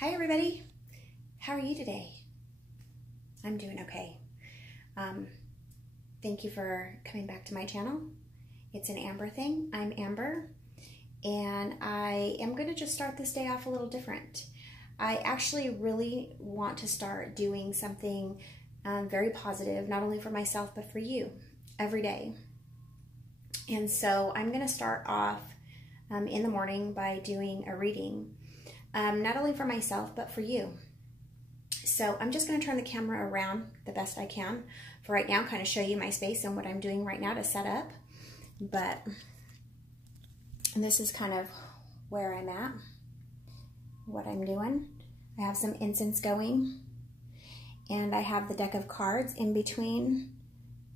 Hi everybody, how are you today? I'm doing okay. Thank you for coming back to my channel. It's an Amber thing. I'm Amber, and I am going to just start this day off a little different. I actually really want to start doing something very positive, not only for myself but for you, every day. And so I'm going to start off in the morning by doing a reading. Not only for myself, but for you. So I'm just going to turn the camera around the best I can for right now, kind of show you my space and what I'm doing right now to set up. And this is kind of where I'm at, what I'm doing. I have some incense going, and I have the deck of cards in between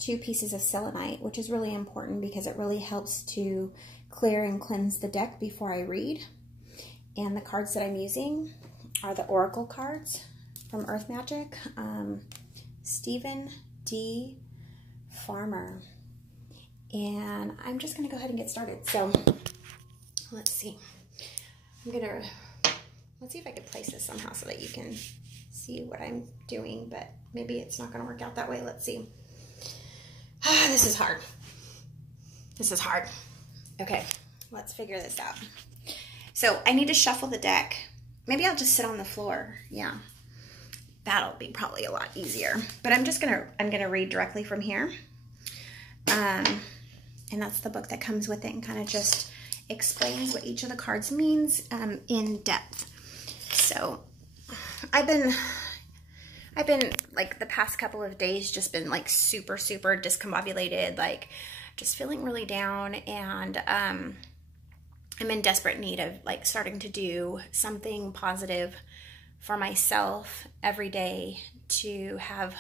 two pieces of selenite, which is really important because it really helps to clear and cleanse the deck before I read. And the cards that I'm using are the Oracle cards from Earth Magic, Stephen D. Farmer. And I'm just going to go ahead and get started. So let's see. Let's see if I can place this somehow so that you can see what I'm doing, but maybe it's not going to work out that way. Let's see. This is hard. This is hard. Okay, let's figure this out. So I need to shuffle the deck. Maybe I'll just sit on the floor. Yeah, that'll be probably a lot easier. But I'm gonna read directly from here. And that's the book that comes with it and kind of just explains what each of the cards means in depth. So I've been like the past couple of days just been like super discombobulated, like just feeling really down, and I'm in desperate need of like starting to do something positive for myself every day to have,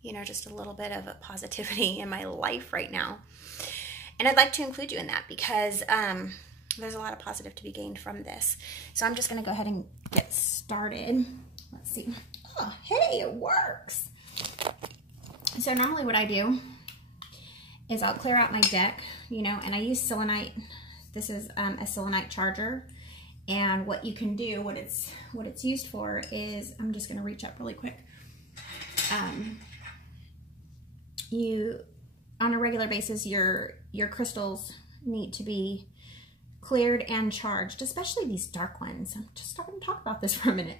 you know, just a little bit of a positivity in my life right now. And I'd like to include you in that because there's a lot of positive to be gained from this. So I'm just going to go ahead and get started. Let's see. Oh, hey, it works. So normally what I do is I'll clear out my deck, you know, and I use selenite. This is a selenite charger, and what you can do, what it's used for is, I'm just going to reach up really quick. You, on a regular basis, your crystals need to be cleared and charged, especially these dark ones. I'm just going to talk about this for a minute.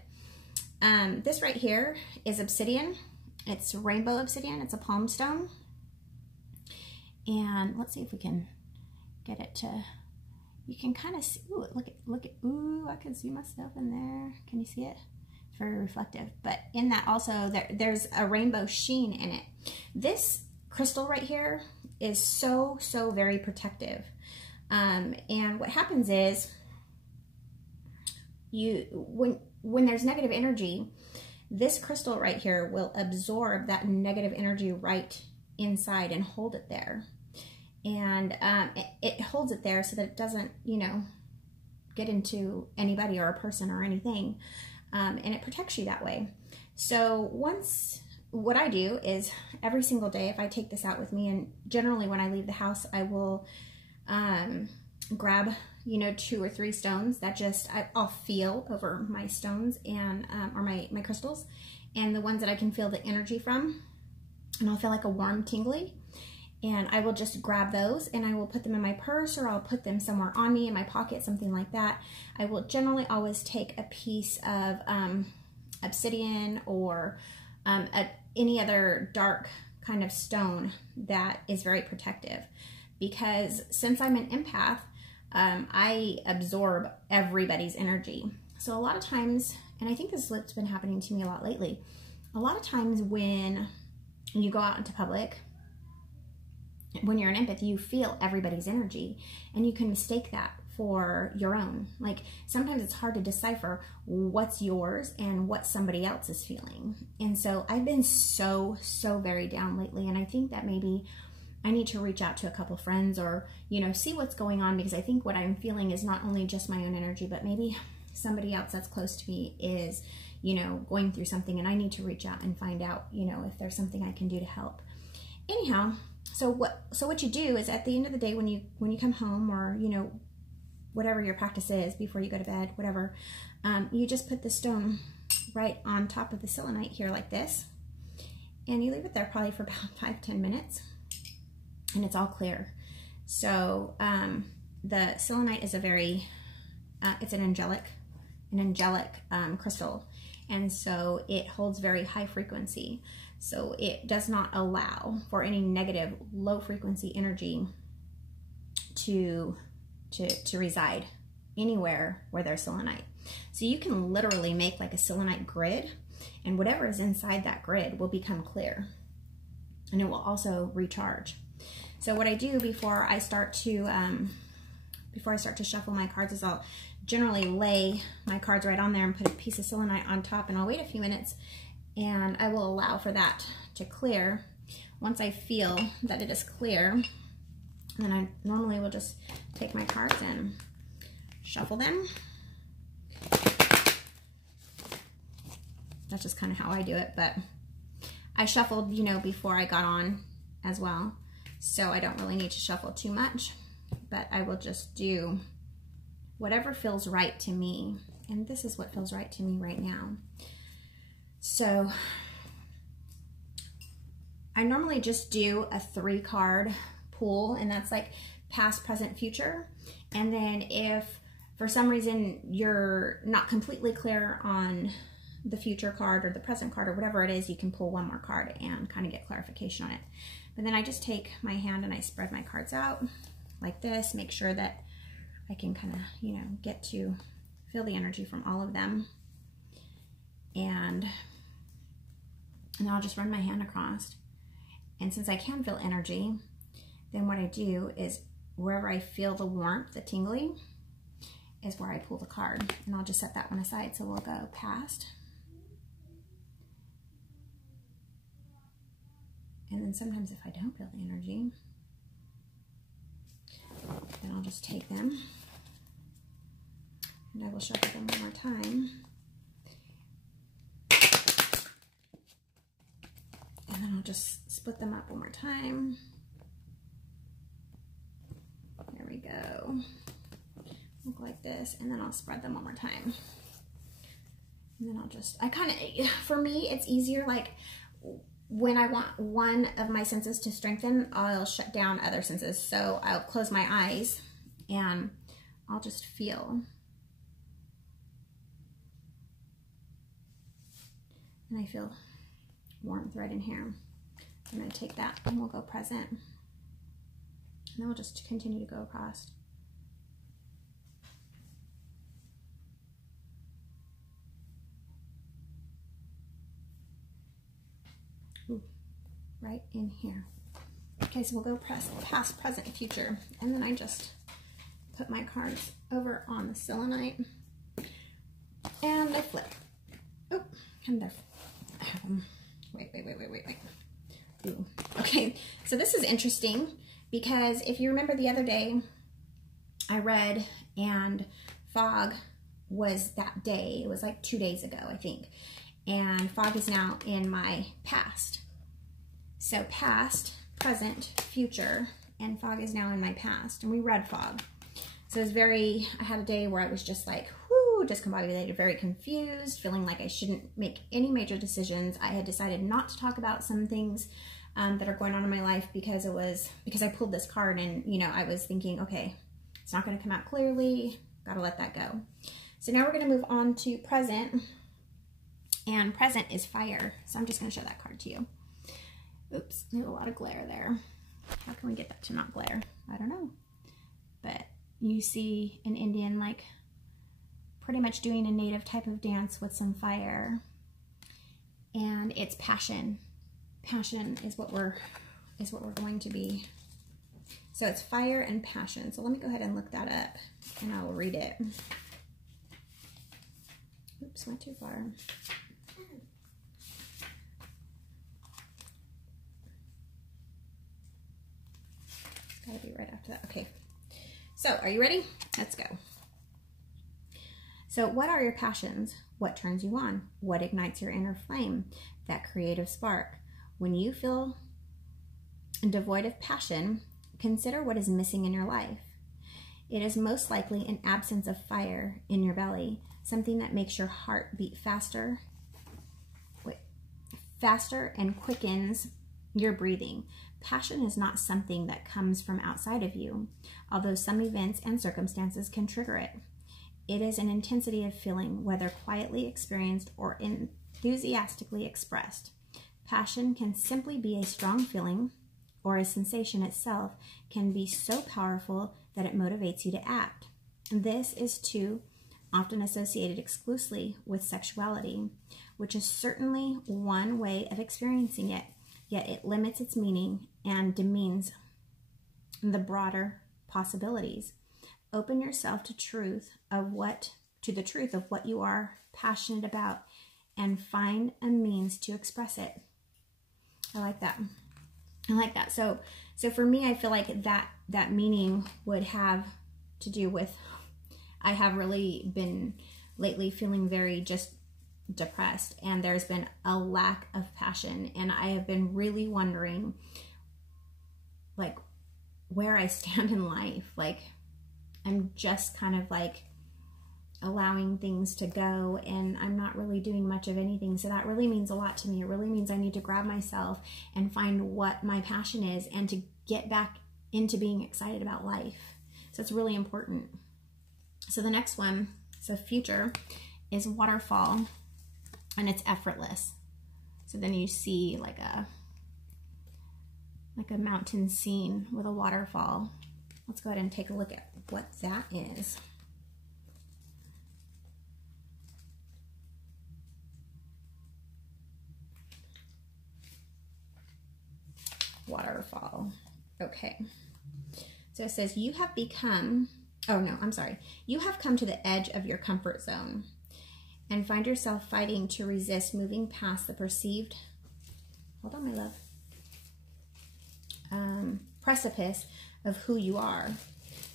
This right here is obsidian. It's rainbow obsidian. It's a palm stone. And let's see if we can get it to, you can kind of see, ooh, look at, ooh, I can see myself in there. Can you see it? It's very reflective. But in that also, there's a rainbow sheen in it. This crystal right here is so very protective. And what happens is, when there's negative energy, this crystal right here will absorb that negative energy right inside and hold it there. And it holds it there so that it doesn't, you know, get into anybody or a person or anything. And it protects you that way. So what I do is every single day, if I take this out with me, and generally when I leave the house, I will grab, you know, 2 or 3 stones that I'll feel over my stones and or my crystals, and the ones that I can feel the energy from, and I'll feel like a warm tingly, and I will just grab those and I will put them in my purse, or I'll put them somewhere on me in my pocket, something like that. I will generally always take a piece of obsidian or any other dark kind of stone that is very protective, because since I'm an empath, I absorb everybody's energy. So a lot of times, and I think this is what's been happening to me a lot lately, a lot of times when you go out into public, when you're an empath, you feel everybody's energy, and you can mistake that for your own. Like sometimes it's hard to decipher what's yours and what somebody else is feeling. And so I've been so very down lately, and I think that maybe I need to reach out to a couple friends, or, you know, see what's going on, because I think what I'm feeling is not only just my own energy, but maybe somebody else that's close to me is, you know, going through something, and I need to reach out and find out, you know, if there's something I can do to help. Anyhow, so what you do is at the end of the day, when you come home, or, you know, whatever your practice is before you go to bed, whatever, you just put the stone right on top of the selenite here like this, and you leave it there probably for about 5-10 minutes, and it's all clear. So the selenite is a very, it's an angelic crystal, and so it holds very high frequency. So it does not allow for any negative low frequency energy to reside anywhere where there's selenite. So you can literally make like a selenite grid, and whatever is inside that grid will become clear, and it will also recharge. So what I do before I start to shuffle my cards is I'll generally lay my cards right on there and put a piece of selenite on top, and I'll wait a few minutes, and I will allow for that to clear. Once I feel that it is clear, then I normally will just take my cards and shuffle them. That's just kind of how I do it, but I shuffled, you know, before I got on as well, so I don't really need to shuffle too much, but I will just do whatever feels right to me, and this is what feels right to me right now. So I normally just do a 3-card pull, and that's like past, present, future. And then if for some reason you're not completely clear on the future card or the present card or whatever it is, you can pull one more card and kind of get clarification on it. But then I just take my hand and I spread my cards out like this, make sure that I can kind of, you know, get to feel the energy from all of them. And then I'll just run my hand across. And since I can feel energy, then what I do is wherever I feel the warmth, the tingling, is where I pull the card. And I'll just set that one aside. So we'll go past. And then sometimes if I don't feel the energy, then I'll just take them and I will shuffle them one more time. And then I'll just split them up one more time. There we go. Look like this, and then I'll spread them one more time. And then I'll just, for me, it's easier, like, when I want one of my senses to strengthen, I'll shut down other senses. So I'll close my eyes, and I'll just feel. And I feel warmth right in here. I'm going to take that and we'll go present. And then we'll just continue to go across. Ooh, right in here. Okay, so we'll go past, present, future. And then I just put my cards over on the selenite. And I flip. Oh, and there. I have them. Wait. Ooh. Okay, so this is interesting because if you remember the other day, I read and fog was that day. It was like 2 days ago, I think. And fog is now in my past. So past, present, future, and fog is now in my past. And we read fog. So it was I had a day where I was just like, discombobulated, very confused, feeling like I shouldn't make any major decisions. I had decided not to talk about some things that are going on in my life because I pulled this card, and you know, I was thinking, okay, it's not going to come out clearly, gotta let that go. So now we're going to move on to present, and present is fire. So I'm just going to show that card to you. Oops, there's a lot of glare there. How can we get that to not glare? I don't know. But you see an Indian like pretty much doing a native type of dance with some fire, and it's passion. Passion is what we're going to be. So it's fire and passion. So let me go ahead and look that up, and I will read it. Oops, went too far. It's got to be right after that. Okay. So are you ready? Let's go. So what are your passions? What turns you on? What ignites your inner flame? That creative spark. When you feel devoid of passion, consider what is missing in your life. It is most likely an absence of fire in your belly, something that makes your heart beat faster and quickens your breathing. Passion is not something that comes from outside of you, although some events and circumstances can trigger it. It is an intensity of feeling, whether quietly experienced or enthusiastically expressed. Passion can simply be a strong feeling, or a sensation itself can be so powerful that it motivates you to act. This is too often associated exclusively with sexuality, which is certainly one way of experiencing it, yet it limits its meaning and demeans the broader possibilities. Open yourself to the truth of what you are passionate about and find a means to express it. I like that. So for me, I feel like that meaning would have to do with, I have really been lately feeling very just depressed, and there's been a lack of passion, and I have been really wondering like where I stand in life. Like I'm just kind of like allowing things to go, and I'm not really doing much of anything. So that really means a lot to me. It really means I need to grab myself and find what my passion is and to get back into being excited about life. So it's really important. So the next one, so future, is waterfall, and it's effortless. So then you see like a mountain scene with a waterfall. Let's go ahead and take a look at what that is. Waterfall. Okay. So it says you have come to the edge of your comfort zone and find yourself fighting to resist moving past the perceived, hold on my love, precipice of who you are,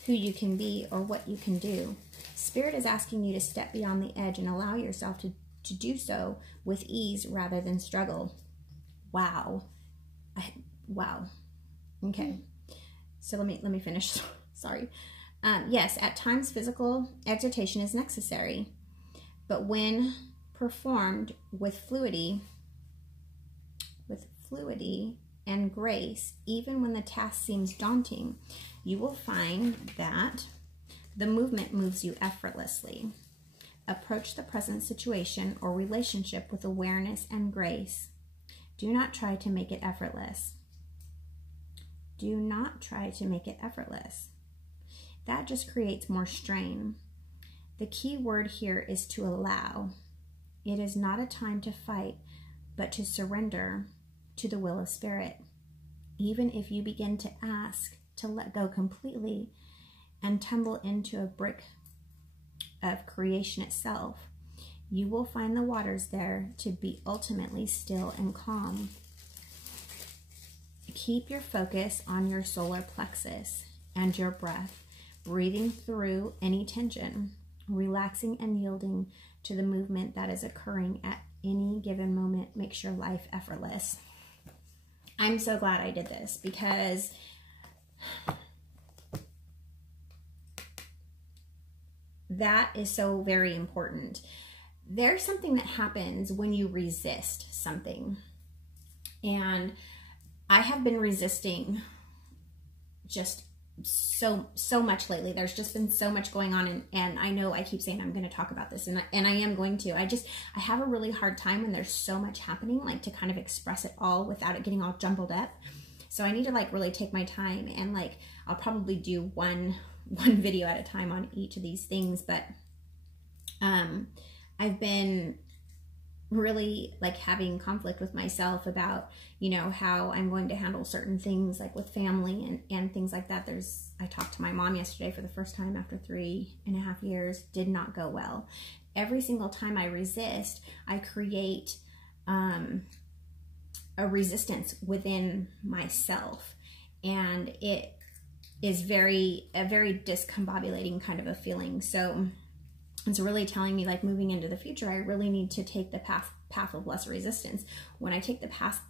who you can be, or what you can do. Spirit is asking you to step beyond the edge and allow yourself to do so with ease rather than struggle. Wow. Wow. Okay. So let me finish. Sorry. Yes, at times physical exertion is necessary, but when performed with fluidity and grace, even when the task seems daunting, you will find that the movement moves you effortlessly. Approach the present situation or relationship with awareness and grace. Do not try to make it effortless. Do not try to make it effortless. That just creates more strain. The key word here is to allow. It is not a time to fight, but to surrender to the will of Spirit. Even if you begin to ask to let go completely and tumble into a brick of creation itself, you will find the waters there to be ultimately still and calm. Keep your focus on your solar plexus and your breath, breathing through any tension, relaxing and yielding to the movement that is occurring at any given moment makes your life effortless. I'm so glad I did this because that is so very important. There's something that happens when you resist something, and I have been resisting just so much lately. There's just been so much going on, and I know I keep saying I'm going to talk about this, and I am going to. I have a really hard time when there's so much happening, like to kind of express it all without it getting all jumbled up. So I need to like really take my time, and like I'll probably do one video at a time on each of these things. But I've been really like having conflict with myself about, you know, how I'm going to handle certain things like with family and things like that. I talked to my mom yesterday for the first time after 3.5 years. Did not go well. Every single time I resist, I create a resistance within myself, and it is a very discombobulating kind of a feeling. So it's really telling me, like, moving into the future, I really need to take the path of less resistance. When I take the path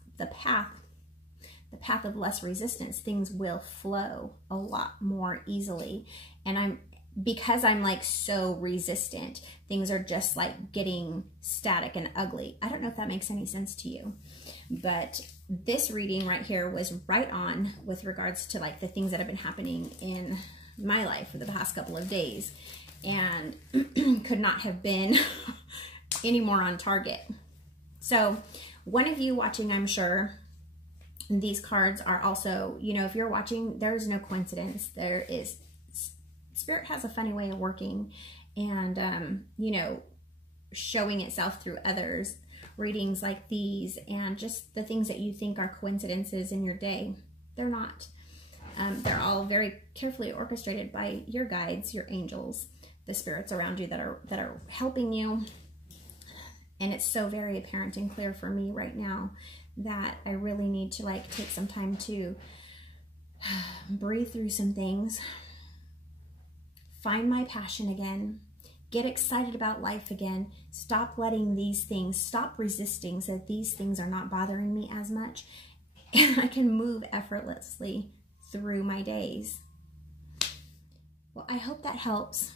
the path of less resistance, things will flow a lot more easily. And because I'm like so resistant, things are just like getting static and ugly. I don't know if that makes any sense to you, but this reading right here was right on with regards to like the things that have been happening in my life for the past couple of days, and could not have been any more on target. So one of you watching, I'm sure, these cards are also, you know, if you're watching, there's no coincidence. There is, Spirit has a funny way of working and, you know, showing itself through others. Readings like these and just the things that you think are coincidences in your day, they're not. They're all very carefully orchestrated by your guides, your angels, the spirits around you that are helping you. And it's so very apparent and clear for me right now that I really need to like take some time to breathe through some things, find my passion again, get excited about life again, stop letting these things, stop resisting so that these things are not bothering me as much, and I can move effortlessly through my days. Well, I hope that helps.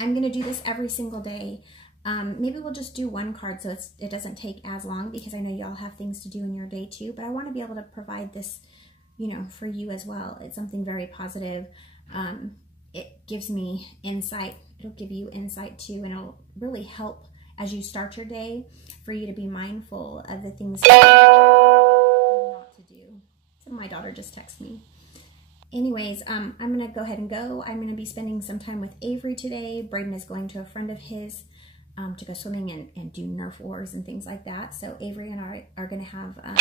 I'm going to do this every single day. Maybe we'll just do one card so it doesn't take as long, because I know y'all have things to do in your day too, but I want to be able to provide this, you know, for you as well. It's something very positive. It gives me insight. It'll give you insight too, and it'll really help as you start your day for you to be mindful of the things not to do. So my daughter just texted me. Anyways, I'm going to go ahead and go. I'm going to be spending some time with Avery today. Braden is going to a friend of his to go swimming and do Nerf wars and things like that. So Avery and I are going to have, and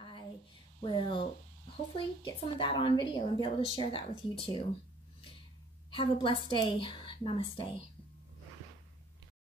I will hopefully get some of that on video and be able to share that with you too. Have a blessed day. Namaste.